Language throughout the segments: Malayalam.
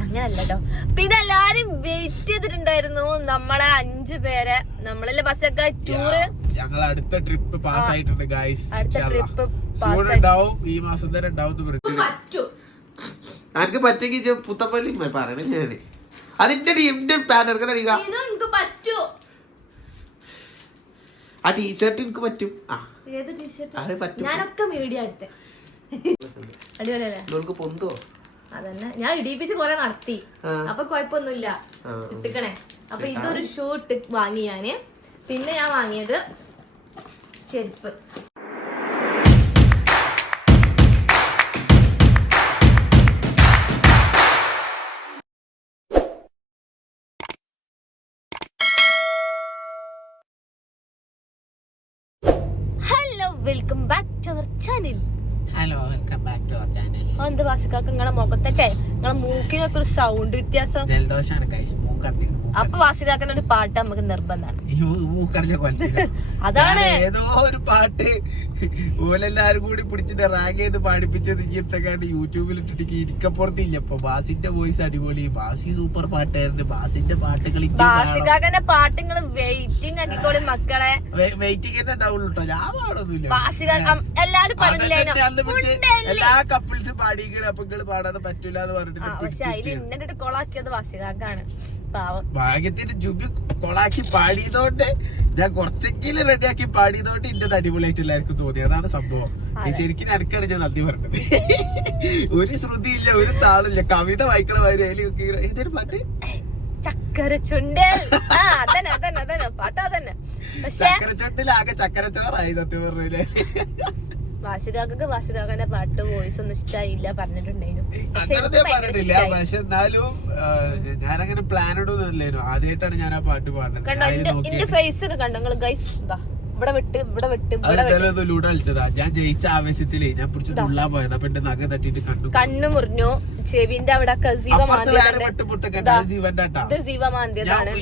അങ്ങനല്ലോ. പിന്നെ എല്ലാരും വെയിറ്റ് ചെയ്തിട്ടുണ്ടായിരുന്നു നമ്മളെ 5 പേരെ. നമ്മളല്ലേ ബസ്സൊക്കെ ടൂറ് ഞങ്ങൾ അടുത്ത ട്രിപ്പ് പാസ് ആയിട്ടുണ്ട് ഗൈസ്. അടുത്ത ട്രിപ്പ് ഈ മാസം തന്നെ ഉണ്ടാവും. എനിക്ക് പറ്റെങ്കിൽ പുത്തപ്പള്ളി പറയണേ ഞാന് അതിന്റെ ടീമിന്റെ പാൻ എടുക്കണ ആ ടീഷർട്ട് എനിക്ക് പറ്റും. ഞാനൊക്കെ മീഡിയ എടുത്തേ അടിപൊളിയല്ലേ? പൊന്തോ അതന്നെ ഞാൻ ഇടിപ്പിച്ച് കൊറേ നടത്തി. അപ്പൊ കൊഴപ്പൊന്നുമില്ല ഇട്ടിക്കണേ. അപ്പൊ ഇതൊരു ഷൂ ഇട്ട് വാങ്ങി ഞാന്. പിന്നെ ഞാൻ വാങ്ങിയത് ചെരുപ്പ്. Welcome back to our channel. എന്ത് വാസിക്കാക്ക് നിങ്ങളെ മുഖത്തെ നിങ്ങളെ മൂക്കിനൊക്കെ ഒരു സൗണ്ട് വ്യത്യാസം. അപ്പൊ വാസികാക്കൻ ഒരു പാട്ട് നമുക്ക് നിർബന്ധമാണ്. അതാണ് ഏതോ ഒരു പാട്ട് ഓലെല്ലാരും കൂടി പിടിച്ചിട്ട് റാങ്ക് ചെയ്ത് പാടിപ്പിച്ചത് ഈർത്തൊക്കെയാണ് യൂട്യൂബിൽ ഇട്ടിട്ട് ഇരിക്കപ്പുറത്തില്ല. അപ്പൊ ബാസിന്റെ വോയിസ് അടിപൊളി. ബാസി സൂപ്പർ പാട്ടായിരുന്നു. ബാസിന്റെ പാട്ടുകൾ ബാസികാക്കന്റെ പാട്ട് നിങ്ങൾ വെയിറ്റിംഗ് ആക്കിക്കോളി മക്കളെ. വെയിറ്റിംഗ് തന്നെ ഉണ്ടാവുള്ളൂ കേട്ടോ. ഞാൻ പാടൊന്നുമില്ല. എല്ലാരും എല്ലാ കപ്പിൾസ് പാടിക്കണേ. അപ്പൊ നിങ്ങള് പാടാതെ പറ്റൂല എന്ന് പറഞ്ഞിട്ട് ഇന്നിട്ട് കൊളാക്കിയത് വാസികാക്കാണ്. ഭാഗ്യത്തിന് ജുബി കൊളാക്കി പാടിയതുകൊണ്ട് ഞാൻ കുറച്ചെങ്കിലും റെഡിയാക്കി പാടിയതുകൊണ്ട് ഇന്റെ അടിപൊളിയായിട്ട് എല്ലാവർക്കും തോന്നി. അതാണ് സംഭവം. ശരിക്കും എനിക്കാണ് ഞാൻ നന്ദി പറഞ്ഞത്. ഒരു ശ്രുതിയില്ല, ഒരു താളില്ല. കവിത വായിക്കണ മാതിരി ഏതൊരു പാട്ട് ചക്കരച്ചുണ്ടൽ. പാട്ടാ ചക്കരച്ചുണ്ടിലാകെ ചക്കരച്ചോറായി സത്യം പറഞ്ഞില്ലേ. വാസികാക്കന്റെ പാട്ട് വോയിസ് ഒന്നും ഇഷ്ടായില്ല പറഞ്ഞിട്ടുണ്ടായിരുന്നു. പറഞ്ഞിട്ടില്ല. പക്ഷെ എന്നാലും ഞാനങ്ങനെ പ്ലാൻ ഇടുന്നില്ലായിരുന്നു. ആദ്യമായിട്ടാണ് ഞാൻ ആ പാട്ട് പാടുന്നത്. എന്റെ ഫേസ് കണ്ടോ ഗൈസ്? ഇവിടെ വിട്ട് ലൂടെ കളിച്ചതാ. ഞാൻ ജയിച്ച ആവേശത്തിലേ ഞാൻ പിടിച്ച് തുള്ളാൻ പോയത്. അപ്പൊ എന്റെ നഖ തട്ടിട്ട് കണ്ണു മുറിഞ്ഞു. ചെവിന്റെ അവിടെ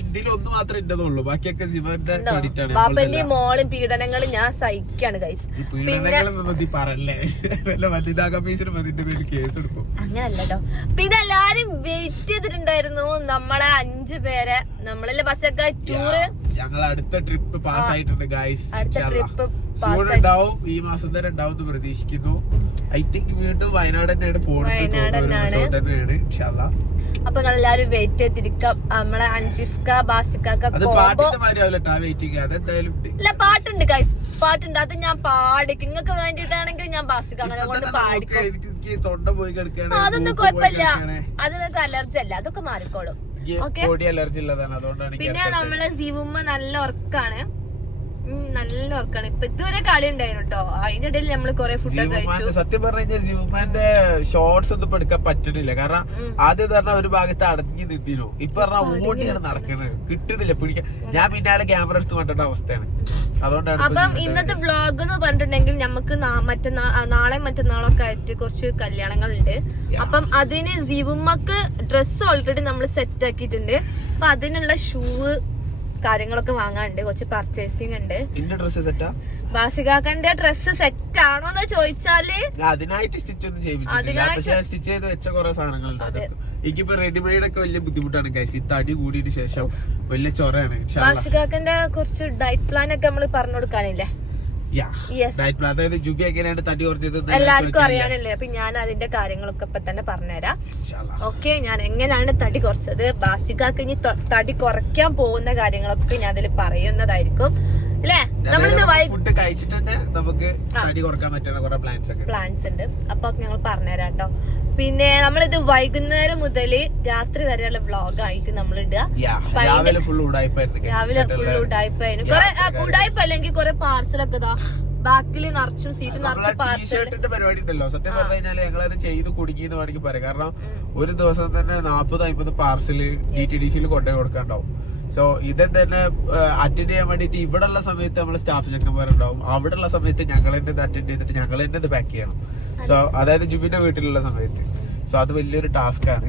ഇതിലൊന്നു മാത്രമേ ഇന്റേതുള്ളൂ. ബാക്കിയൊക്കെ ശിവന്റെ ബാപ്പന്റെ മോളും പീഡനങ്ങളും ഞാൻ സഹിക്കാണ് ഗൈസ്. പറയല്ലേ വലുതാകീസിന്റെ പേര് കേസ് എടുക്കും. അങ്ങനല്ലോ. പിന്നെ എല്ലാരും വെയിറ്റ് ചെയ്തിട്ടുണ്ടായിരുന്നു നമ്മളെ 5 പേരെ. നമ്മളല്ലേ ബസ്സൊക്കെ ടൂറ് ഞങ്ങൾ അടുത്ത ട്രിപ്പ് പാസ് ആയിട്ടുണ്ട് ഗൈസ്. ഉണ്ടാവും ഈ മാസം തന്നെ ഉണ്ടാവും എന്ന് പ്രതീക്ഷിക്കുന്നു. ഐ തിങ്ക് വീണ്ടും വയനാട് തന്നെയാണ് പോകുന്നത്. അപ്പൊ എല്ലാരും വെയിറ്റ് ചെയ്തിരിക്കാം. നമ്മളെ അൻഷിഫ്ക ബാസിക്കാക്ക ഇല്ല പാട്ടുണ്ട് ഗൈസ്. പാട്ടുണ്ട്. അത് ഞാൻ പാടിക്കും. നിങ്ങൾക്ക് വേണ്ടിട്ടാണെങ്കിൽ ഞാൻ ബാസിക്കാങ്ങനെ കൊണ്ട് പാടിക്കും. തൊണ്ട പോയി കിടക്കുകയാണ്. അതൊന്നും കുഴപ്പമില്ല. അത് നിങ്ങൾക്ക് അലർജി അല്ല. അതൊക്കെ മാറിക്കോളും. പിന്നെ നമ്മളെ ജീവുമ്മ നല്ല ഉറക്കാണ്. നല്ല ഉറക്കാണ്. ഇപ്പൊ ഇതുവരെ കളി ഉണ്ടായിരുന്നു കേട്ടോ. അതിന്റെ ഇടയിൽ നമ്മള് കൊറേ ഫുഡ് കഴിച്ചു. സത്യം പറഞ്ഞു കഴിഞ്ഞാൽ ജിവുമാന്റെ ഷോർട്സ് ഒന്നും ഇപ്പൊ എടുക്കാൻ പറ്റണില്ല. കാരണം ആദ്യം പറഞ്ഞ ഒരു ഭാഗത്ത് അടങ്ങി നിന്നിരുന്നു. ഇപ്പൊ പറഞ്ഞാൽ ഓടിയാണ് നടക്കണത്. കിട്ടണില്ല പിടിക്കാൻ. ഞാൻ പിന്നാലെ ക്യാമറ എടുത്ത് കൊണ്ട അവസ്ഥയാണ്. അതുകൊണ്ടാണ്. അപ്പം ഇന്നത്തെ വ്ളോഗ് എന്ന് പറഞ്ഞിട്ടുണ്ടെങ്കിൽ നമുക്ക് നാളെ മറ്റന്നാളൊക്കെ ആയിട്ട് കുറച്ച് കല്യാണങ്ങളുണ്ട്. അപ്പം അതിന് ജിവുമ്മക്ക് ഡ്രസ്സ് ഓൾറെഡി നമ്മൾ സെറ്റ് ആക്കിയിട്ടുണ്ട്. അപ്പൊ അതിനുള്ള ഷൂ കാര്യങ്ങളൊക്കെ വാങ്ങാനുണ്ട്. കുറച്ച് പർച്ചേസിംഗ് ഉണ്ട്. ബാസികാക്കന്റെ ഡ്രസ്സ് സെറ്റ് ആണോ എന്ന് ചോദിച്ചാല് അതിനായിട്ട് സ്റ്റിച്ച് ഒന്നും ചെയ്യിപ്പിച്ചിട്ടില്ല. സ്റ്റിച്ച് ചെയ്ത് വെച്ച കുറെ സാധനങ്ങളുണ്ട്. എനിക്കിപ്പോ റെഡിമെയ്ഡ് ഒക്കെ വലിയ ബുദ്ധിമുട്ടാണ് ഗൈസ്. ഈ തടി കൂടിയതിനു ശേഷം വലിയ ചൊറയാണ്. ബാസികാക്കന്റെ കുറച്ച് ഡയറ്റ് പ്ലാൻ ഒക്കെ നമ്മൾ പറഞ്ഞു കൊടുക്കാനില്ലേ? എല്ലാവർക്കും അറിയാനല്ലേ. അപ്പൊ ഞാൻ അതിന്റെ കാര്യങ്ങളൊക്കെ ഇപ്പൊ തന്നെ പറഞ്ഞുതരാം. ഓക്കെ, ഞാൻ എങ്ങനെയാണ് തടി കുറച്ചത്, ബാസികാക്ക് ഇനി തടി കുറയ്ക്കാൻ പോകുന്ന കാര്യങ്ങളൊക്കെ ഞാൻ അതിൽ പറയുന്നതായിരിക്കും അല്ലേ. നമ്മളിന്ന് ഫുഡ് കഴിച്ചിട്ട് നമുക്ക് തടി കുറക്കാൻ പറ്റുന്ന കുറെ പ്ലാൻസ് ഉണ്ട്. അപ്പൊ ഞങ്ങൾ പറഞ്ഞുതരാം കേട്ടോ. പിന്നെ നമ്മളിത് വൈകുന്നേരം മുതൽ രാത്രി വരെയുള്ള വ്ളോഗ് ആയിരിക്കും നമ്മൾ ഇടുക. രാവിലെ ഫുൾ ഉടായ്പായിരുന്നു. കുറെ ഉടായ്പ അല്ലെങ്കിൽ കുറെ പാർസലൊക്കെ ഇതാ ബാക്കിൽ നിറച്ചു സീറ്റ് നിറച്ചു ടീഷർട്ടിന്റെ പരിപാടി ഉണ്ടല്ലോ. സത്യം പറഞ്ഞു കഴിഞ്ഞാൽ ഞങ്ങളത് ചെയ്ത് കുടുങ്ങിയെന്ന് വേണമെങ്കിൽ പറയാം. കാരണം ഒരു ദിവസം തന്നെ 40-50 പാർസല് DTDCയിൽ കൊണ്ടുപോയി കൊടുക്കാണ്ടാവും. സോ ഇതെന്നെ അറ്റൻഡ് ചെയ്യാൻ വേണ്ടിട്ട് ഇവിടെ ഉള്ള സമയത്ത് നമ്മള് സ്റ്റാഫ് ചെക്കന്മാരുണ്ടാവും. അവിടെ ഉള്ള സമയത്ത് ഞങ്ങൾ തന്നെ ഇത് അറ്റൻഡ് ചെയ്തിട്ട് ഞങ്ങൾ തന്നെ ഇത് പാക്ക് ചെയ്യണം. സോ അതായത് ജുബിന്റെ വീട്ടിലുള്ള സമയത്ത്. സോ അത് വലിയൊരു ടാസ്ക് ആണ്.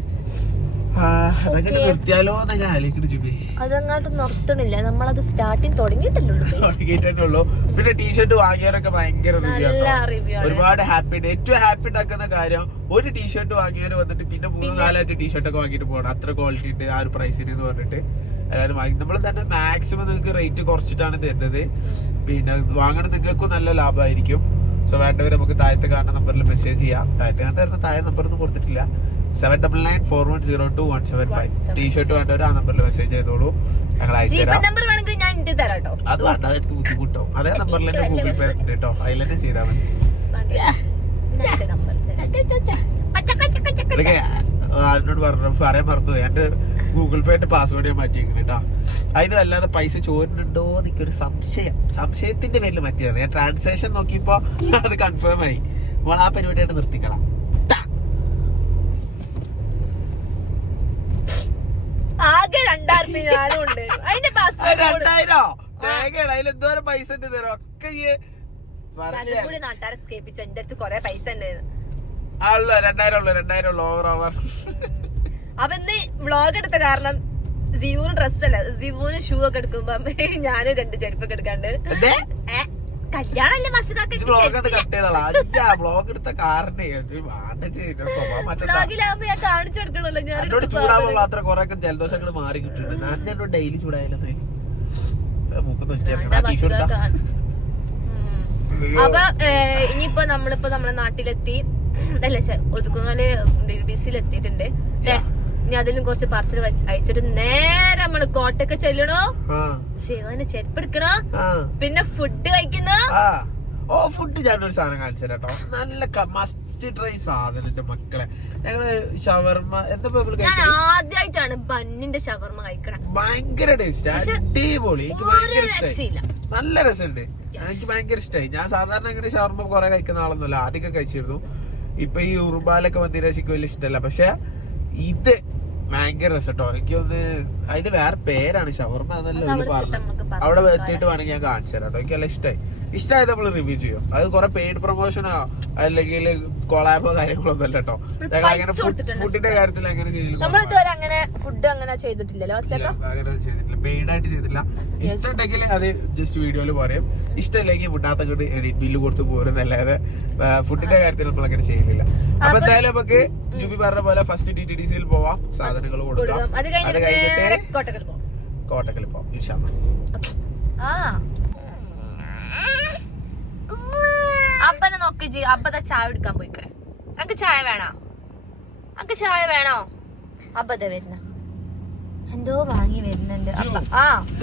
അതൊക്കെ നിർത്തിയാലോ എന്നൊക്കെ ആലോചിക്കണ ചുബി. അതങ്ങോട്ട് നിർത്തണില്ല, നമ്മളത് സ്റ്റാർട്ടിങ് തുടങ്ങിയിട്ടുള്ളൂ. പിന്നെ ടീഷർട്ട് വാങ്ങിയവരൊക്കെ ഭയങ്കര റിവ്യൂ ആണ്. ഒരുപാട് ഹാപ്പി ഉണ്ട്. ഏറ്റവും ഹാപ്പി ഉണ്ടാക്കുന്ന കാര്യം ഒരു ടീഷർട്ട് വാങ്ങിയവര് വന്നിട്ട് പിന്നെ 3-4 ടീഷർട്ട് ഒക്കെ വാങ്ങിട്ട് പോകണം. അത്ര ക്വാളിറ്റി ഉണ്ട് ആ ഒരു പ്രൈസിന് എന്ന് പറഞ്ഞിട്ട് എല്ലാവരും വാങ്ങി. നമ്മൾ തന്നെ മാക്സിമം നിങ്ങൾക്ക് റേറ്റ് കുറച്ചിട്ടാണ് തരുന്നത്. പിന്നെ വാങ്ങണ നിങ്ങൾക്കും നല്ല ലാഭമായിരിക്കും. സോ വേണ്ടവർ നമുക്ക് താഴത്ത് കാണുന്ന നമ്പറിൽ മെസ്സേജ് ചെയ്യാം. താഴത്ത് കാണുന്ന താഴെ നമ്പറൊന്നും കൊടുത്തിട്ടില്ല. 7994410175. ടീഷർട്ട് വേണ്ടവർ ആ നമ്പറിൽ മെസ്സേജ് ചെയ്തോളൂ, ഞങ്ങൾ അയച്ചു തരാം. അത് വേണ്ട, എനിക്ക് ബുദ്ധിമുട്ടാവും. അതേ നമ്പറിൽ തന്നെ ഗൂഗിൾ പേ ഉണ്ട് കേട്ടോ, അതിൽ തന്നെ ചെയ്താൽ മതി. അതിനോട് പറയാൻ മറന്നുപോയി, എന്റെ ഗൂഗിൾ പേന്റെ പാസ്വേഡ് ഞാൻ മാറ്റിയേക്കുന്നു കേട്ടോ. അതിന് വല്ലാതെ പൈസ ചോരുന്നുണ്ടോ എനിക്കൊരു സംശയത്തിന്റെ പേരിൽ മാറ്റിയതാണ്. ഞാൻ ട്രാൻസാക്ഷൻ നോക്കിയപ്പോ അത് കൺഫേം ആയി. അപ്പോൾ ആ പരിപാടിയായിട്ട് നിർത്തിക്കളാം. ആകെ 2000 ഉണ്ട്. അതിന്റെ പാസ്വേഡ് 2000 തേങ്ങയാണ്. അതിലെന്തോരം പൈസ ഉണ്ട് തരാം ഒക്കെ നാട്ടുകാരെ കേൾപ്പിച്ചു. എന്റെ അടുത്ത് കൊറേ പൈസ ഉണ്ടായിരുന്നു. 2000 ഓവർ. അപ്പൊ ഇന്ന് വ്ളോഗ് എടുത്ത കാരണം ജിവുന് ഡ്രസ്സല്ല, ജിവുന് ഷൂ ഒക്കെ എടുക്കുമ്പോ ഞാനും 2 ചെരുപ്പൊക്കെ എടുക്കാണ്ട്. കല്യാണല്ലേ വ്ളോഗ് എടുത്ത കാരണം വ്ളോഗിലാകുമ്പോ ഞാൻ കാണിച്ചു കൊടുക്കണല്ലോ. എന്നോട് ചൂടാവുമ്പോ മാത്രം കൊറേ ജലദോഷങ്ങൾ മാറി കിട്ടുന്നുണ്ട്. ഞാൻ എന്നോട് ഡെയിലി ചൂടായാലും അപ്പൊ ഇനിയിപ്പോ നമ്മളെ നാട്ടിലെത്തി, അല്ല ഒതുക്കുന്നാല് ഡിസിലെത്തിയിട്ടുണ്ട്. ഇനി അതിലും കുറച്ച് പാർസൽ അയച്ചിട്ട് നേരെ നമ്മള് കോട്ടയൊക്കെ ചെല്ലണോ, ശിവന് ചെരുപ്പെടുക്കണോ, പിന്നെ ഫുഡ് കഴിക്കുന്നോ. ഫുഡ് ഞാനൊരു സാധനം കാണിച്ചു കേട്ടോ. നല്ല മസ്റ്റ് ട്രൈ സാധനം എന്റെ മക്കളെ. ഞങ്ങള് ഷവർമ ഞാൻ ആദ്യമായിട്ടാണ് ബന്നിന്റെ ഷവർമ കഴിക്കണം. ഭയങ്കര ടേസ്റ്റ്, അടിപൊളി. നല്ല രസമുണ്ട്, എനിക്ക് ഭയങ്കര ഇഷ്ടമായി. ഞാൻ സാധാരണ അങ്ങനെ ഷവർമ കുറെ കഴിക്കുന്ന ആളൊന്നുമല്ല, ആദ്യമൊക്കെ കഴിച്ചിരുന്നു. ഇപ്പൊ ഈ ഉറുമ്പാലൊക്കെ വന്നിട്ട് വലിയ ഇഷ്ടമല്ല. പക്ഷെ ഇത് ഭയങ്കര രസം കേട്ടോ. എനിക്കൊന്ന് അതിന്റെ വേറെ പേരാണ് ഷവർമ എന്നല്ല പറഞ്ഞു. അവിടെ എത്തിയിട്ട് വേണമെങ്കിൽ ഞാൻ കാണിച്ചു തരാം കേട്ടോ. എനിക്ക് നല്ല ഇഷ്ടമായത് നമ്മൾ റിവ്യൂ ചെയ്യും. അത് കുറെ പെയ്ഡ് പ്രൊമോഷനോ അല്ലെങ്കിൽ കൊളാബോ കാര്യങ്ങളൊന്നും അല്ല കേട്ടോ. അങ്ങനെ ഫുഡിന്റെ കാര്യത്തിൽ അങ്ങനെ അങ്ങനെ ഫുഡ് അങ്ങനെ ചെയ്തിട്ടില്ലല്ലോ, അങ്ങനെ ചെയ്തിട്ടില്ല, പെയ്ഡ് ആയിട്ട് ചെയ്തിട്ടില്ല. ഇഷ്ടമുണ്ടെങ്കിൽ അത് ജസ്റ്റ് വീഡിയോയിൽ പറയും, ഇഷ്ടമില്ലെങ്കിൽ ഫുഡാത്ത ബില്ല് കൊടുത്ത് പോരുന്നല്ലാതെ ഫുഡിന്റെ കാര്യത്തിൽ നമ്മൾ അങ്ങനെ ചെയ്യില്ല. അപ്പൊ എന്തായാലും നമുക്ക് ജുബി പറഞ്ഞ പോലെ ഫസ്റ്റ് DTDCയിൽ പോവാം, സാധനങ്ങൾ കൊടുക്കാം. അത് കഴിഞ്ഞിട്ട് കോട്ടക്കൽ പോവാം ഇൻഷാ അല്ലാഹ്. അപ്പനെ നോക്കി ജി, അപ്പത ചായ എടുക്കാൻ പോയിക്കണേ. അനക്ക് ചായ വേണോ? അപ്പത വരുന്ന എന്തോ വാങ്ങി വരുന്നുണ്ട്.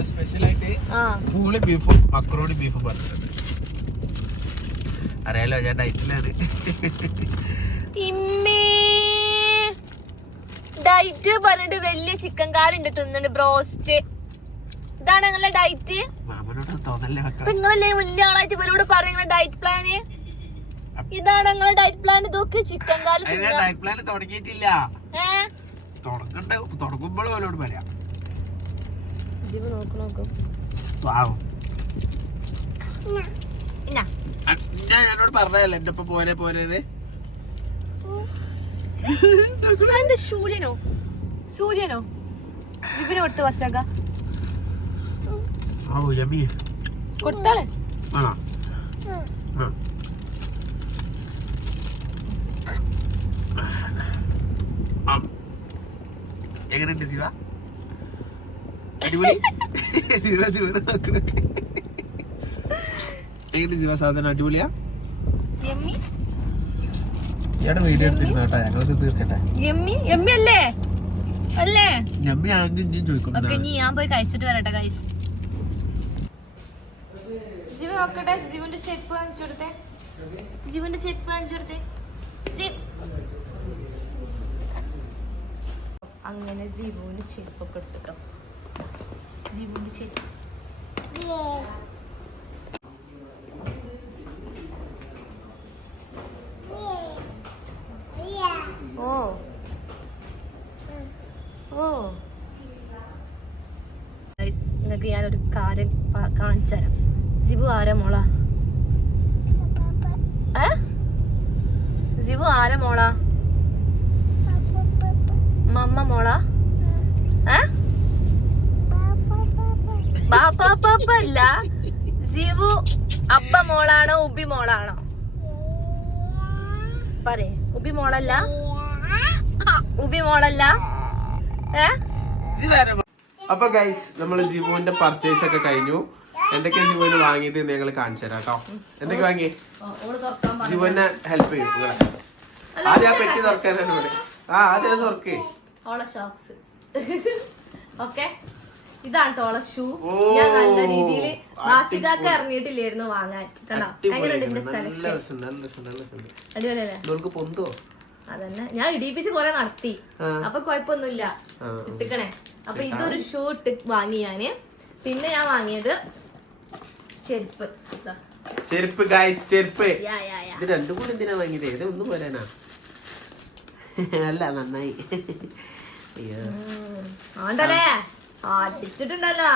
സ്പെഷ്യലായിട്ട് പൂളി ബീഫും മക്രോണി ബീഫും പറഞ്ഞിട്ടുണ്ട്. അറിയാലോ ഞാൻ ഡയറ്റിലാണ്. ഡയറ്റ് പറഞ്ഞിട്ട് വലിയ ചിക്കൻ കാലുണ്ട് തിന്നുണ്ട്, ബ്രോസ്റ്റ്. ഇതാണ് നിങ്ങളുടെ ഡയറ്റ്? നിങ്ങളല്ലേ വലിയ ആളായിട്ട് ഇവരോട് പറയുന്ന ഡയറ്റ് പ്ലാന്? ഇതാണ് നിങ്ങളുടെ ഡയറ്റ് പ്ലാൻ? ഇതൊക്കെ ചിക്കൻ കാല് ഡയറ്റ് പ്ലാൻ തുടങ്ങിയിട്ടില്ല, തുടങ്ങുമ്പോൾ അവരോട് പറയാം. ജീവ് നോക്കും ഞാനോട് പറഞ്ഞല്ലേ എന്റെ ഒപ്പം പോരേത്. സൂര്യനോ ജീവിനെ കൊടുത്ത വസാക കൊടുത്താളെ. എങ്ങനെയുണ്ട് ശിവ? അടിപൊളി. എങ്ങനെ ശിവ സാധനം അടിപൊളിയാ? ഇയാടെ വീഡിയോ എടുത്തിരുന്ന കേട്ടാ, ഞങ്ങളത് തീർക്കട്ടെ. അല്ലേ ചോദിക്കും. ഞാൻ പോയി കഴിച്ചിട്ട് വരട്ടെ ഗൈസ്. ജീവ നോക്കട്ടെ, ജീവന്റെ ചെരുപ്പ് കാണിച്ചു കൊടുത്തേ. അങ്ങനെ ജീവുവിന് ചെരുപ്പൊക്കെ എടുത്തിട്ടോ. ജീവുവിന്റെ ചെരുപ്പ് നിങ്ങൾക്ക് ഞാനൊരു കാര്യം കാണിച്ചു തരാം. ജിബു ആരാ മോളാ? ജിബു ആരാ മോളാ? മമ്മ മോളാ? അല്ല ജീവു അബ്ബ മോളാണോ ഉബി മോളാണോ പറയേ? ഉബി മോളല്ല, ഉബി മോളല്ല. അപ്പൊ ഗൈസ് നമ്മള് ജിവുവിന്റെ പർച്ചേസ് ഒക്കെ കഴിഞ്ഞു. എന്തൊക്കെയാ ജിവുവിന് വാങ്ങിയത് ഞങ്ങൾ കാണിച്ചു തരാം കേട്ടോ. എന്തൊക്കെ വാങ്ങി ജിവുവിനെ ഹെൽപ്പ് ചെയ്യും. ആദ്യം ആ പെട്ടി തുറക്കാനാണ് ഇവിടെ. ആദ്യം തുറക്കേ. ഓക്കെ, ഇതാണ് ടോള ഷൂ. ഞാൻ നല്ല രീതിയിൽ വാസികാക്ക് ഇറങ്ങിയിട്ടില്ലായിരുന്നു വാങ്ങാൻ. കണ്ടോ എങ്ങനെയുണ്ട് സെലക്ഷൻ? അടിപൊളിയല്ലേ? അതന്നെ ഞാൻ ഇടിപ്പിച്ച് കൊറേ നടത്തി, അപ്പൊ കൊഴപ്പൊന്നുമില്ല, ഇട്ടിക്കണേ. അപ്പൊ ഇതൊരു ഷൂ ഇട്ട് വാങ്ങി ഞാന്. പിന്നെ ഞാൻ വാങ്ങിയത് ചെരുപ്പ്. ചെരുപ്പ് ഗൈസ്, ചെരുപ്പ്. ഇത് രണ്ടും കൂടി എന്തിനാ വാങ്ങിയത്? ഇത് ഒന്നും പോരാനാ? അല്ല നന്നായി. ആണ്ടല്ലേ അടിച്ചിട്ടുണ്ടല്ലോ.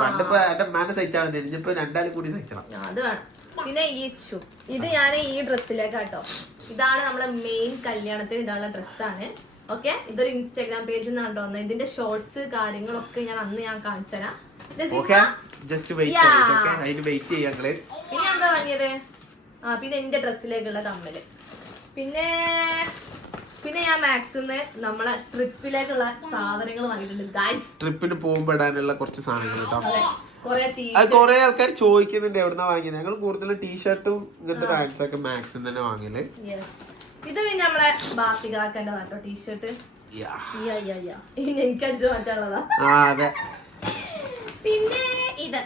പണ്ടിപ്പോ എന്റെ മാന സഹിച്ചാൽ മതി, ഇനിയിപ്പോ രണ്ടാളും കൂടി സഹിച്ചണം. അത് വേണം. പിന്നെ ഈ ഷൂ, ഇത് ഞാൻ ഈ ഡ്രസ്സിലേക്കാട്ടോ. ഇതാണ് നമ്മളെ മെയിൻ കല്യാണത്തിന് ഇടാനുള്ള ഡ്രസ്സാണ്. ഓക്കെ, ഇതൊരു ഇൻസ്റ്റാഗ്രാം പേജിൽ നിന്നാണ് വന്നത്. ഇതിന്റെ ഷോർട്സ് കാര്യങ്ങളൊക്കെ ഞാൻ അന്ന് കാണിച്ചു തരാം. പിന്നെ എന്താ വാങ്ങിയത്? പിന്നെ എന്റെ ഡ്രസ്സിലേക്കുള്ള കമ്മല്. പിന്നെ ഞാൻ മാക്സിന്ന് നമ്മളെ ട്രിപ്പിലേക്കുള്ള സാധനങ്ങൾ വാങ്ങിയിട്ടുണ്ട് ഗൈസ്. ട്രിപ്പിന് പോകുമ്പോ ഇടാനുള്ള കുറച്ച് സാധനങ്ങൾ കേട്ടോ. അത് കൊറേ ആൾക്കാർ ചോദിക്കുന്നുണ്ട് എവിടുന്നാ വാങ്ങിയത്. ഞങ്ങൾ കൂടുതലും ടീഷർട്ടും ഇങ്ങനത്തെ പാൻസ് ഒക്കെ മാക്സിൽ തന്നെ വാങ്ങല്. ഇത് പിന്നെ നമ്മളെ ബാസികാക്കന്റെ കേട്ടോ ടീഷർട്ട്. എനിക്ക് അടിച്ചു മാറ്റാനുള്ളതാ. പിന്നെ ഇത്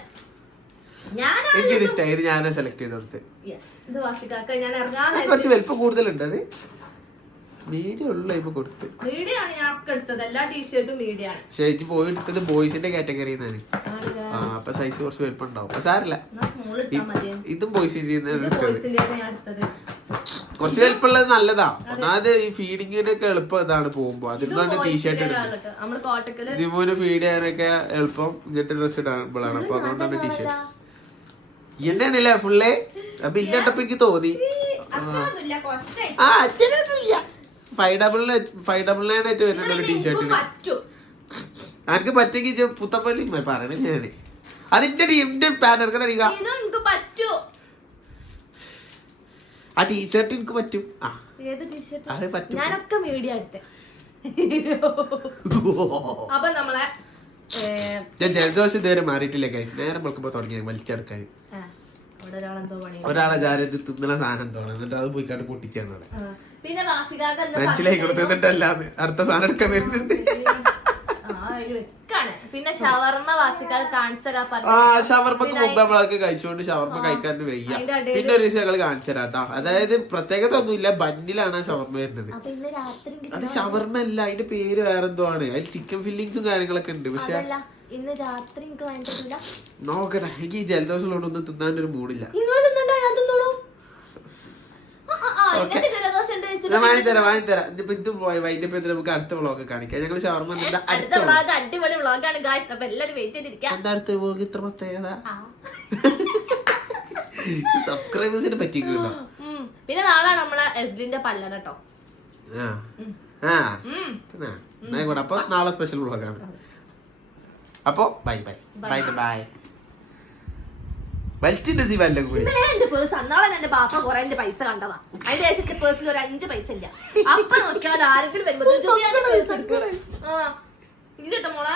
എനിക്കിത് ഇഷ്ടമായി. ഇത് ഞാൻ സെലക്ട് ചെയ്ത് കൊടുത്ത്. ഇത് വാസികാക്ക ഞാൻ ഇറങ്ങാൻ കുറച്ച് വലിപ്പം കൂടുതലുണ്ട്. അത് മീഡിയം ഉള്ള ഇപ്പൊ കൊടുത്ത്. മീഡിയം ആണ് ഞാൻ എടുത്തത്. എല്ലാ ടീഷർട്ടും മീഡിയം ആണ്. ഷേജ് പോയി എടുത്തത് ബോയ്സിന്റെ കാറ്റഗറിന്നാണ്. അപ്പൊ സൈസ് കുറച്ച് വലിപ്പം ഉണ്ടാവും. സാരില്ല, ഇതും ബോയ്സിന്റെ കുറച്ച് വലിപ്പമുള്ളത് നല്ലതാ. ഒന്നാമത് ഈ ഫീഡിങ്ങിനൊക്കെ എളുപ്പം ഇതാണ് പോകുമ്പോ. അതിനാണ് ടീഷർട്ട് ഇടുന്നത്. ജിമുവിന് ഫീഡ് ചെയ്യാനൊക്കെ എളുപ്പം ഇങ്ങനത്തെ ഡ്രസ് ഇടാൻ. അപ്പൊ അതുകൊണ്ടാണ് ടീഷർട്ട്. എന്താണില്ലേ ഫുള്ളേ? അപ്പൊ ഇല്ലാണ്ടപ്പോ എനിക്ക് തോന്നി അച്ഛനൊന്നുമില്ല. 599 ആയിട്ട് വരുന്നുണ്ട് ഒരു ടീഷർട്ടിന്. എനിക്ക് പറ്റെങ്കിൽ പുത്തപ്പള്ളി പറയണേ ഞാന്. അതിന്റെ ടീമിന്റെ പാൻ എടുക്കാൻ അറിയുക. ആ ടീഷർട്ട് എനിക്ക് പറ്റും. അത് പറ്റും. ജലദോഷം ഇതുവരെ മാറിയിട്ടില്ല ഗൈസ്. നേരം വെളുക്കുമ്പോ തുടങ്ങിയ വലിച്ചെടുക്കാൻ. ഒരാളെ ജാരത് തിന്നണ സാധനം തോന്നുന്നു. എന്നിട്ട് അത് പോയിക്കാണ്ട് പൊട്ടിച്ചാണ് മനസ്സിലായി കൊടുത്തിട്ടല്ലാന്ന്. അടുത്ത സാധനം എടുക്കാൻ വരുന്നുണ്ട്. പിന്നെ ഷവർമ്മ ഷവർമ്മക്ക് മുമ്പ് നമ്മളൊക്കെ കഴിച്ചുകൊണ്ട് ഷവർമ്മ കഴിക്കാൻ വയ്യ. പിന്നെ ഒരു ദിവസം ഞങ്ങൾ കാണിച്ചു തരാം കേട്ടോ. അതായത് പ്രത്യേകത ഒന്നുമില്ല, ബന്നിലാണ് ഷവർമ്മ വരുന്നത്. അത് ഷവർമ്മ അല്ല, അതിന്റെ പേര് വേറെന്തോ ആണ്. അതിൽ ചിക്കൻ ഫില്ലിങ്സും കാര്യങ്ങളൊക്കെ ഉണ്ട്. പക്ഷെ ഇന്ന് രാത്രി നോക്കട്ടെ, എനിക്ക് ഈ ജലദോഷമുള്ളതൊന്നും തിന്നാനൊരു മൂടില്ല. വാങ്ങിത്തരാം. ഇതിപ്പോ ഇത് പോയി വൈകിട്ട് നമുക്ക് അടുത്ത വ്ളോഗ് കാണിക്കാം. ഞങ്ങൾ ഷവർമ്മ അടിപൊളി വ്ളോഗാണ് ഗായ്സ്. അപ്പൊ എല്ലാരും വെയിറ്റ് ചെയ്തിരിക്കാം. എന്താ അടുത്ത വ്ളോഗ് ഇത്ര പ്രത്യേകത? സബ്സ്ക്രൈബേഴ്സിനെ പറ്റിക്കുണ്ടോ? പിന്നെ നാളെ നമ്മളെ എസ്ഡിന്റെ പല്ലട കേട്ടോ. അപ്പൊ നാളെ സ്പെഷ്യൽ വ്ളോഗാണ്. അപ്പൊ ബൈ ബൈ ബൈ ബൈ. വലിച്ചിട്ട് ജീവല്ലേ കൂടി അന്നാളെ എന്റെ ബാപ്പ കൊറേ എന്റെ പൈസ കണ്ടതാ. അതിന്റെ ശേഷം പേഴ്സിൽ ഒരു 5 പൈസ ഇല്ല. അപ്പൊ നോക്കിയാൽ ആരെങ്കിലും വരുമ്പോ ഇല്ല കേട്ടോ മോളെ.